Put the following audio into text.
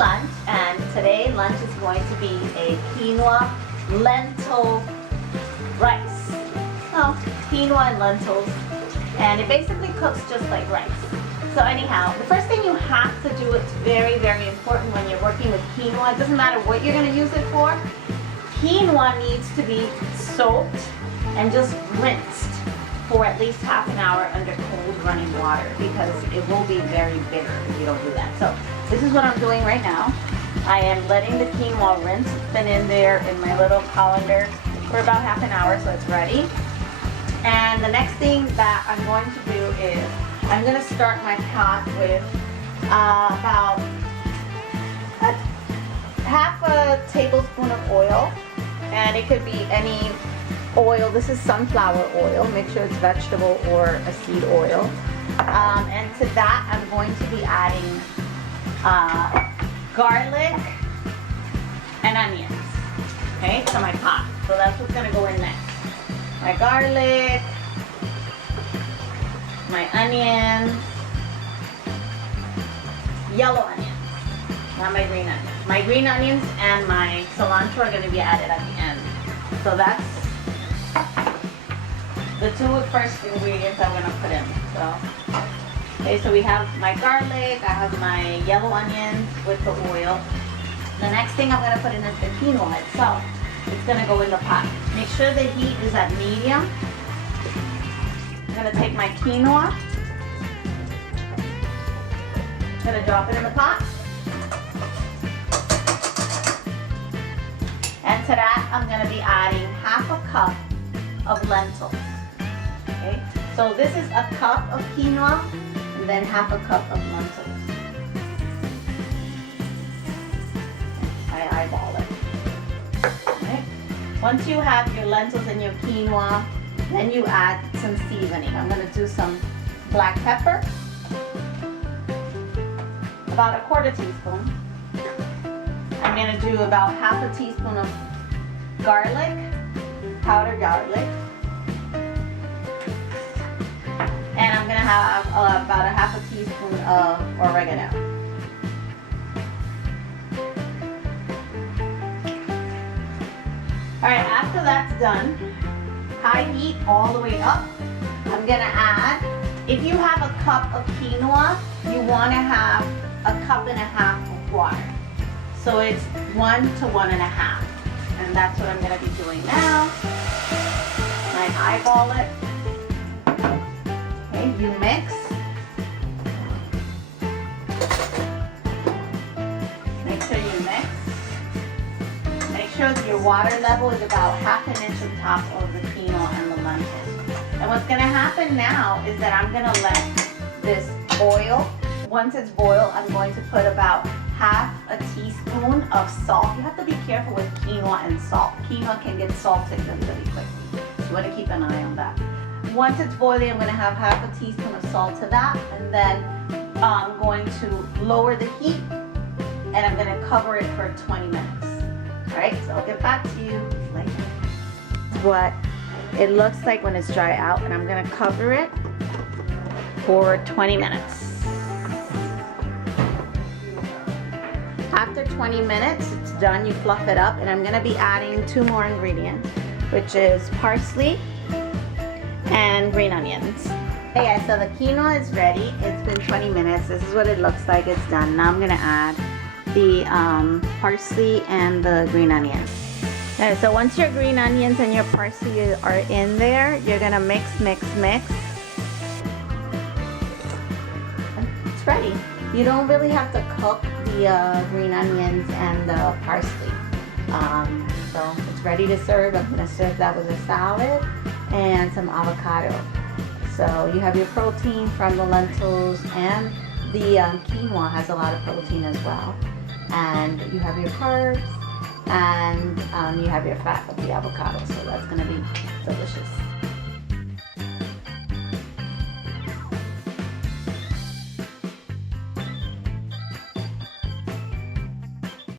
lunch, and today lunch is going to be a quinoa lentil rice. No, quinoa and lentils, and it basically cooks just like rice. So anyhow, the first thing you have to do, it's very, very important when you're working with quinoa. It doesn't matter what you're going to use it for. Quinoa needs to be soaked and just rinsed for at least half an hour under cold running water, because it will be very bitter if you don't do that. So this is what I'm doing right now. I am letting the quinoa rinse. It's been in there in my little colander for about half an hour, so it's ready. And the next thing that I'm going to do is I'm going to start my pot with about half a tablespoon of oil, and it could be any oil. This is sunflower oil. Make sure it's vegetable or a seed oil. And to that, I'm going to be adding garlic and onions, okay, to my pot. So that's what's going to go in next. My garlic, my onions, yellow onions, not my green onions. My green onions and my cilantro are going to be added at the end. So that's the two first ingredients I'm going to put in. So, okay, so we have my garlic, I have my yellow onions with the oil. The next thing I'm going to put in is the quinoa itself. It's going to go in the pot. Make sure the heat is at medium. I'm going to take my quinoa. I'm going to drop it in the pot. And to that, I'm going to be adding half a cup of lentils. Okay, so this is a cup of quinoa and then half a cup of lentils. I eyeball it. Okay. Once you have your lentils and your quinoa, then you add some seasoning. I'm going to do some black pepper, about a quarter teaspoon. I'm going to do about half a teaspoon of garlic, powdered garlic. And I'm going to have about a half a teaspoon of oregano. Alright, after that's done, high heat all the way up, I'm going to add, if you have a cup of quinoa, you want to have a cup and a half of water. So it's 1 to 1 and a half. And that's what I'm going to be doing now. I eyeball it. Okay, you mix. Make sure you mix. Make sure that your water level is about half an inch on top of the quinoa and the lentils. And what's going to happen now is that I'm going to let this boil. Once it's boiled, I'm going to put about half a teaspoon of salt. You have to be careful with quinoa and salt. Quinoa can get salted really quickly. So you want to keep an eye on that. Once it's boiling, I'm going to have half a teaspoon of salt to that, and then I'm going to lower the heat, and I'm going to cover it for 20 minutes. Alright, so I'll get back to you later. What it looks like when it's dry out, and I'm going to cover it for 20 minutes. After 20 minutes, it's done. You fluff it up, and I'm going to be adding 2 more ingredients, which is parsley and green onions. Okay, so the quinoa is ready. It's been 20 minutes. This is what it looks like. It's done. Now I'm going to add the parsley and the green onions. Okay, so once your green onions and your parsley are in there, you're going to mix. It's ready. You don't really have to cook the green onions and the parsley. So it's ready to serve. I'm going to serve that with a salad and some avocado. So you have your protein from the lentils, and the quinoa has a lot of protein as well. And you have your carbs, and you have your fat of the avocado. So that's going to be delicious.